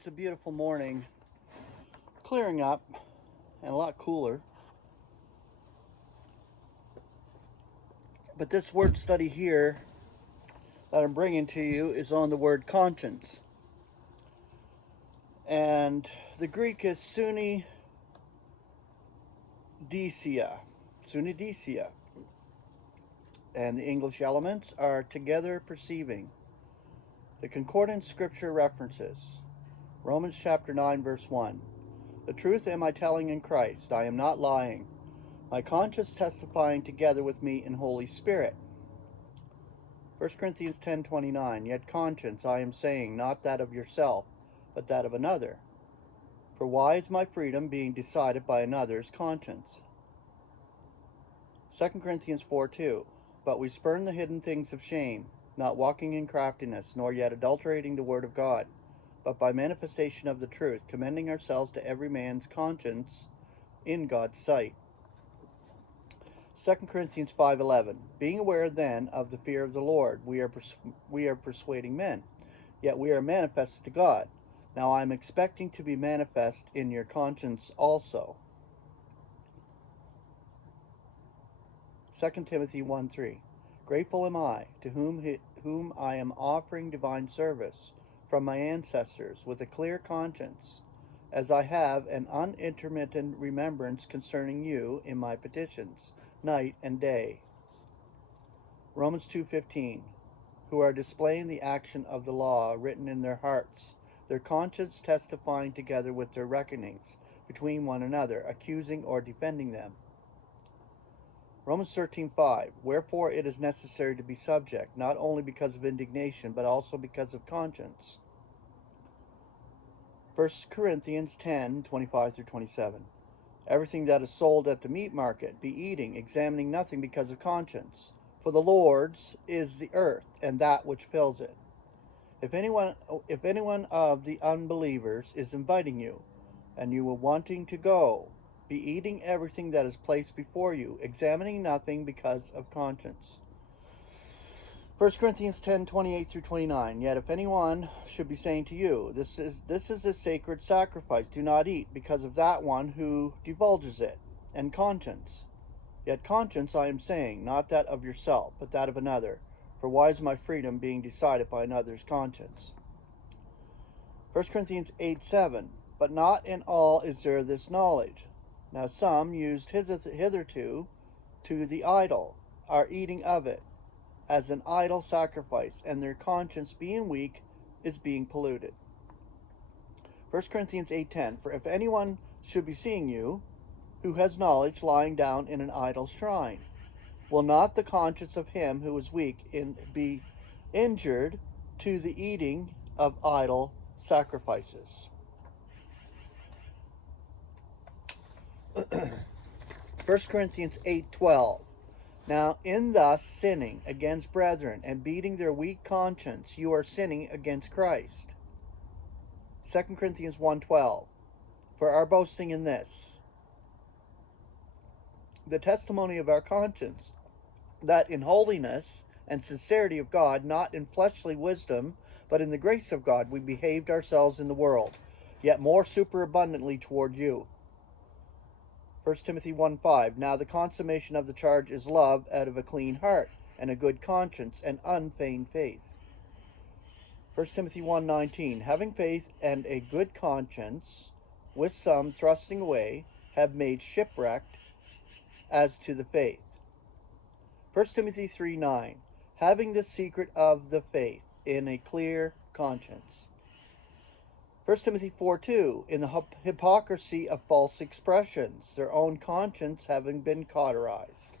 it's a beautiful morning, clearing up and a lot cooler. But this word study here that I'm bringing to you is on the word conscience. And the Greek is sunidisia. And the English elements are together perceiving. The concordant scripture references Romans chapter 9 verse 1. The truth am I telling in Christ, I am not lying. My conscience testifying together with me in Holy Spirit. 1 Corinthians 10:29. Yet conscience I am saying, not that of yourself, but that of another. For why is my freedom being decided by another's conscience? 2 Corinthians 4:2. But we spurn the hidden things of shame, not walking in craftiness, nor yet adulterating the word of God, but by manifestation of the truth, commending ourselves to every man's conscience in God's sight. 2 Corinthians 5:11. Being aware then of the fear of the Lord, we are persuading men, yet we are manifested to God. Now I am expecting to be manifest in your conscience also. 2 Timothy 1:3. Grateful am I, to whom I am offering divine service from my ancestors with a clear conscience, as I have an unintermittent remembrance concerning you in my petitions, night and day. Romans 2:15. Who are displaying the action of the law written in their hearts, their conscience testifying together with their reckonings between one another, accusing or defending them. Romans 13:5. Wherefore it is necessary to be subject, not only because of indignation, but also because of conscience. 1 Corinthians 10:25-27. Everything that is sold at the meat market, be eating, examining nothing because of conscience. For the Lord's is the earth, and that which fills it. If anyone of the unbelievers is inviting you, and you are wanting to go, be eating everything that is placed before you, examining nothing because of conscience. 1 Corinthians 10:28-29. Yet if anyone should be saying to you, this is a sacred sacrifice, do not eat, because of that one who divulges it, and conscience. Yet conscience I am saying, not that of yourself, but that of another. For why is my freedom being decided by another's conscience? 1 Corinthians 8:7. But not in all is there this knowledge. Now some used hitherto to the idol, are eating of it, as an idol sacrifice, and their conscience being weak is being polluted. 1 Corinthians 8:10. For if anyone should be seeing you, who has knowledge, lying down in an idol shrine, will not the conscience of him who is weak be injured to the eating of idol sacrifices? 1 Corinthians 8:12. Now in thus sinning against brethren and beating their weak conscience, you are sinning against Christ. 2 Corinthians 1:12. For our boasting in this, the testimony of our conscience, that in holiness and sincerity of God, not in fleshly wisdom, but in the grace of God, we behaved ourselves in the world, yet more superabundantly toward you. 1 Timothy 1:5. Now the consummation of the charge is love out of a clean heart, and a good conscience, and unfeigned faith. 1 Timothy 1:19. Having faith and a good conscience, with some thrusting away, have made shipwreck as to the faith. 1 Timothy 3:9. Having the secret of the faith in a clear conscience. 1 Timothy 4:2. In the hypocrisy of false expressions, their own conscience having been cauterized.